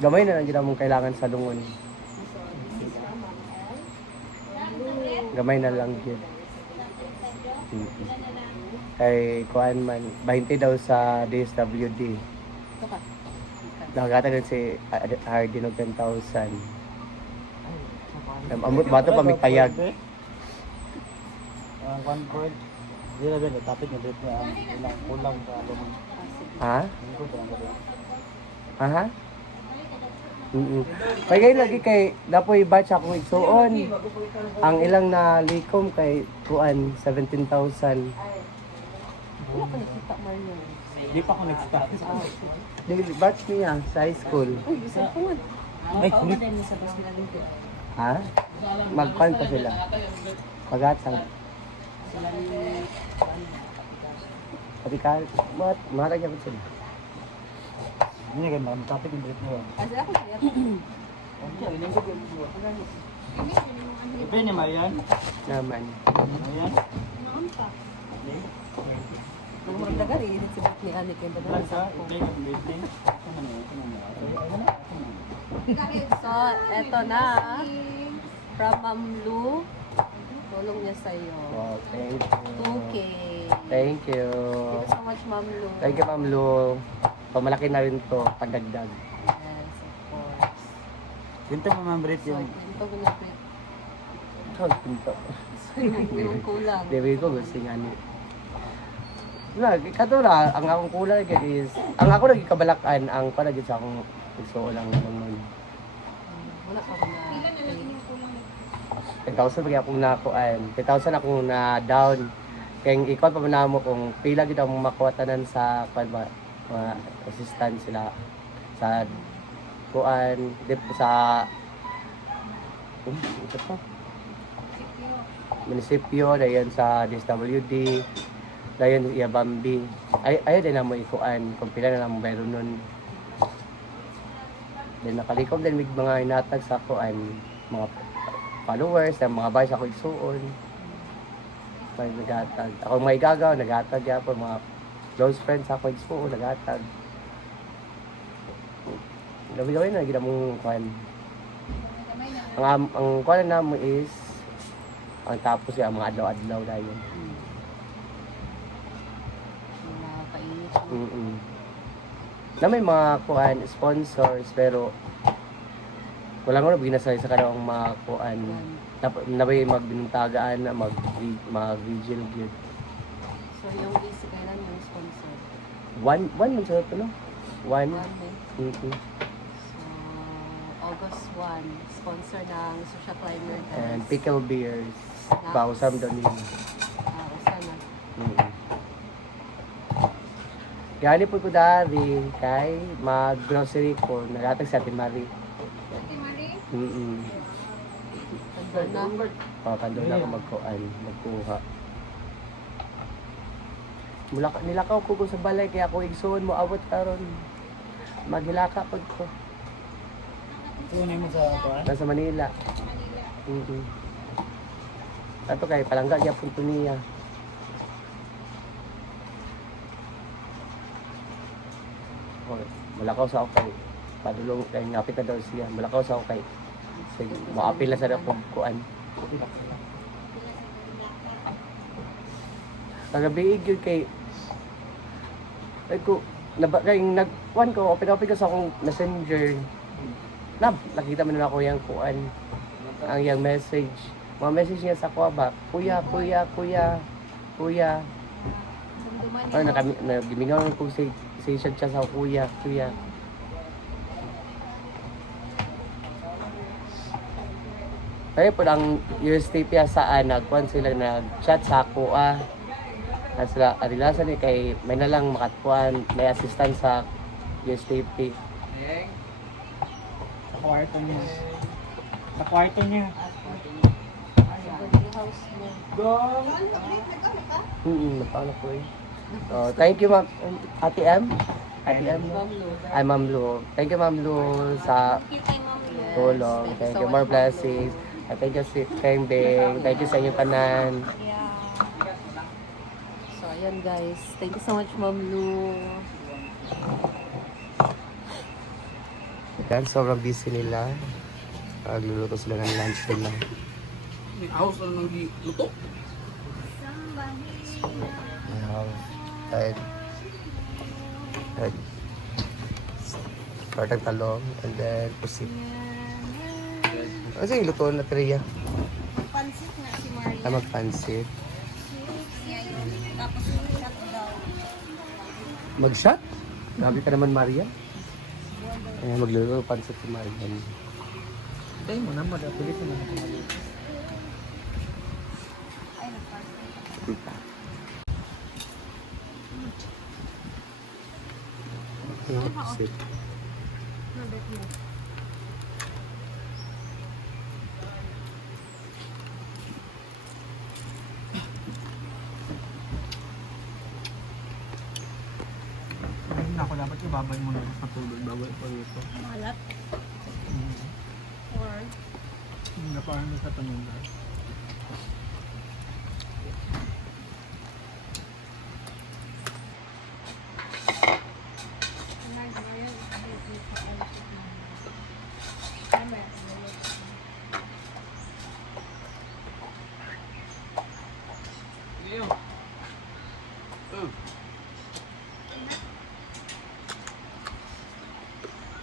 Gamay na lang gina mong kailangan sa lungon. Gamay na lang yun. Kay kuan man 20 daw sa DSWD. Ito ka. Nakagatan si Hardy ng 10,000. Amot ba ito pamigpayag? Ang concord. Di na ba topic ni Brit niya ang ilang kulang sa lumon. Ha? Lingkod lang ba? Ha? Pagay lagi kay napoy batch akong igsuon. Ang ilang na likom kay kuan 17,000. Wala ko nakita Mario. Di pa ako nag-start. Di batch niya sa high school. Uy, bisa ko nga. Ay, kulit. Ha? Magkuan pa sila. Pagatag. Pati ka, what? Marag niya sila. Hindi ka ang topic ni Brit niya. Asa ako kaya. Iba ni Marian. Naman. Marian. Nang mga dagar, iinit si Brit ni Anik yung dagar. Lang sa iba yung Brit niya. So, eto na. From Ma'am Lu. Tulong niya sa'yo. Wow, thank you. 2K. Thank you. Thank you so much, Ma'am Lu. Thank you, Ma'am Lu. Pamalaki na rin to, pandagdag. Yes, of course. Dito mo Ma'am Brit So, yung ito ko na Brit. Ito, pinto. So, yung kulang. Dewi ko gusto nga ni. Katura, ang akong kulang is, ang ako naging kabalakan, ang palagid sa akong gusto lang naman. Wala pa ko na. 10,000 pag akong nakuan. 10,000 akong na down. Kaya ikot pa man mo kung pila gid ang makuwatanan sa mga assistant sila sa kuan dip sa ito pa munisipyo dayon sa DSWD dayon iya Bambi ay din na mo ikuan kung pila na lang mo bayro nun then nakalikom din mig mga inatag sa kuan mga followers ang mga bahay sa ako igsuon may nagatag ako may gagaw nagatag yapon mga close friends ako igsuon nagatag gabi-gabi na gina mong kuan ang kuan na mo is ang tapos yung mga adlaw-adlaw dayon Mga painit. na may mga kuan sponsors pero wala ko na binasay sa kanang mga kuan na may magbinuntagaan na mag-vigil gyud. So, yung basic kailan yung sponsor? One man sa ito no? One. One, So, August 1, sponsor ng Social Climber And Dance. pickle beers. Bausam doon yun. Sana. Gani po ko dari kay mag-grocery ko. Nagatag sa Ate Marie. Ate Marie? Kandun na. Kandun na ako magkuha. Nilakaw ko sa balay kaya ako igsoon mo abot karon. Maghilaka pag ko. tunay mo sa kuan. Nasa Manila. Ato kay palangga niya punto niya. Malakaw sa ako kay padulong kay ngapit na daw siya. Malakaw sa ako kay sige, maapil na sa dakong kuan. Kagabi yun kay ko nagkuan ko open ko sa akong messenger. Nakita mo na ako yung kuan ang yung message. Mga message niya sa kuha ba? Kuya. Ano nagbimingaw ko si siya sa kuya. Kaya po ang USTP saan nagkuhan sila nag-chat sa ako at sila arilasan ni kay may nalang makatkuhan may assistant sa USTP. Sa kwarto niya. Sa kwarto niya. House mo. Napala ko eh. So, thank you ma'am Ate M. Ate M. Ma'am Lu. Ay Ma'am Lu. Thank you Ma'am Lu sa Yes. tulong. Thank you, more blessings. At thank you si Kembing. Thank you sa inyo tanan. So, ayan guys. Thank you so much, Ma'am Lu. Yan, sobrang busy nila. Nagluluto sila ng lunch nila. May house ano nang luto? And kartang talong and then pusit. Ano yung luto na Tria? Pansit na si Maria. Magpansit. Tapos shot daw. Mag-shot? Grabe ka naman, Maria. Ayan, magluluto ng pansit si Maria. Tayo mo na, madapilit naman ako maliit. Ay, nagpansit. Ayan, pusit. Mabit mo. Ay, ako dapat ibabay mo na sa tulog bago ito ito. Malat. Or, Napaano sa tanong na.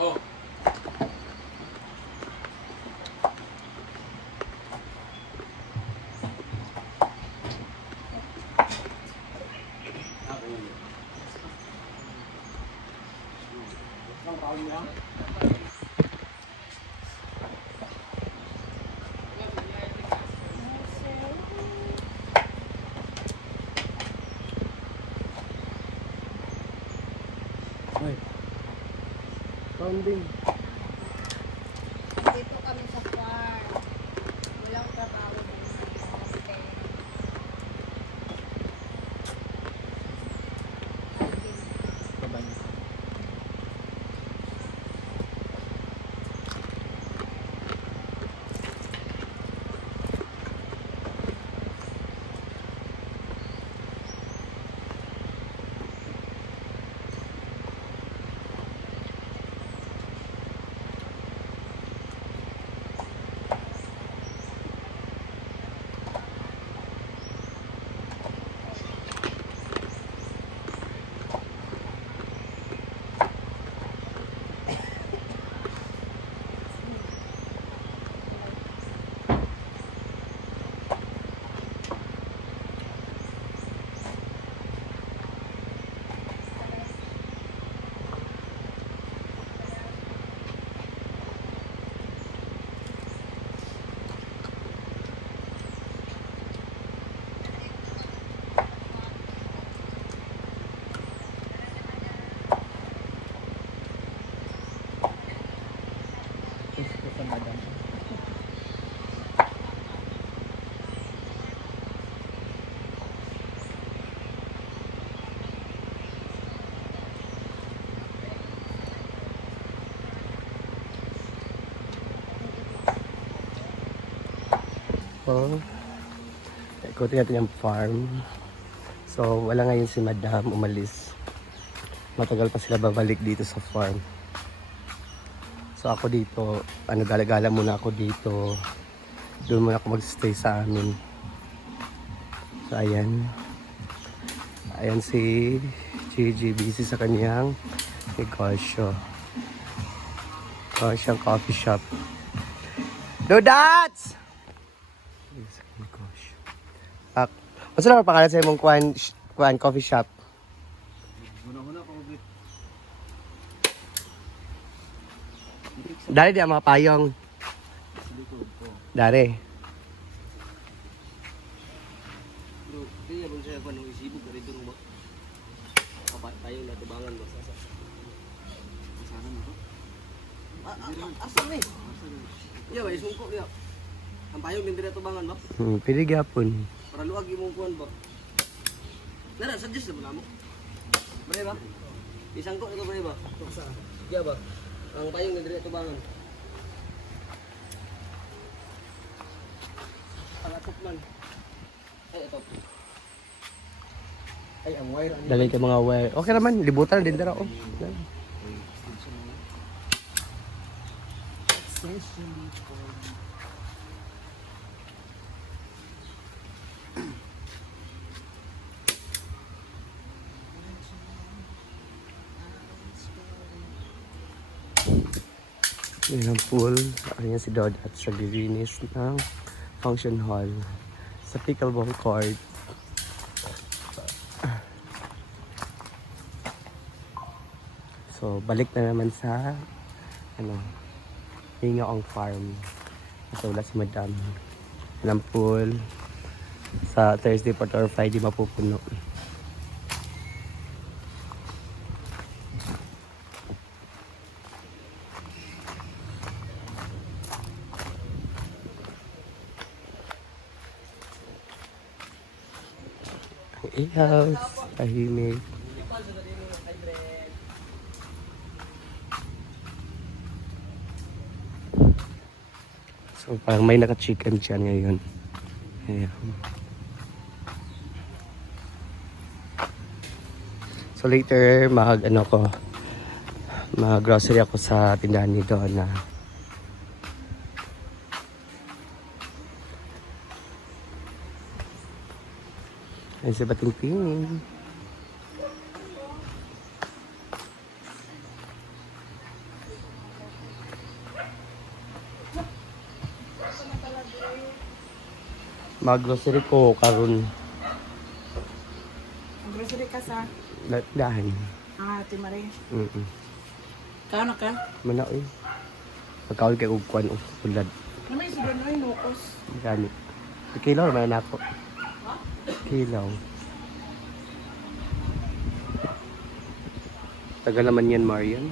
Oh. Ay. Pounding. dito kami sa farm. Walang trabaho din sa hotel. Babay. Gusto sa madam. Oh. Ikutin natin yung farm. So, wala ngayon si Madam, umalis. Matagal pa sila babalik dito sa farm. So, ako dito, gala-gala muna ako dito. Doon muna ako mag-stay sa amin. So, ayan. Ayan si Gigi, busy sa kanyang negosyo. Siyang coffee shop. Dudats! Sa negosyo. Ano sila pangalan sa imong kuan coffee shop? Muna-muna ako ulit. Dari di ang mga payong. Dari. Bro, kaya bang siya pa nung isibog ka rito ba? Kapat tayo na tubangan ba sa. Sana mo to? Asa ni? Iya, ba isungko ya. Ang payong din dito tubangan ba? Pili gyapon. Para luag imong kuan ba? Nara suggest na mo. Bare ba? Isang ko ito bare ba? Sa. Iya ba? Ang payong din dito tubangan. Pangatok man. Ay ito. Ay ang wire ani. Dali ka mga wire. Okay naman, libutan din dara oh. Especially for me. Yan ang pool. Ayan si Dod at sa glilinis ng function hall sa pickleball court. So, balik na naman sa Hingaong Farm. Ito wala si Madam. Yan ang pool. Sa Thursday, 4 or Friday mapupuno. Ihaw, tahimik. So parang may naka-chicken dyan ngayon. Ayan. So later mag-grocery ako sa tindahan ni Donna. Ayan si Bating Pining. Mag-grocery ko karon Grocery ka sa dahan. Ate Marie. Mm. Kano ka? Manaoy. Pagkaon kay ugkuan og ulad. Naman yung sudan ay nukos. Gani. Kilaw naman ako. Kilaw. Tagal naman yan, Marian.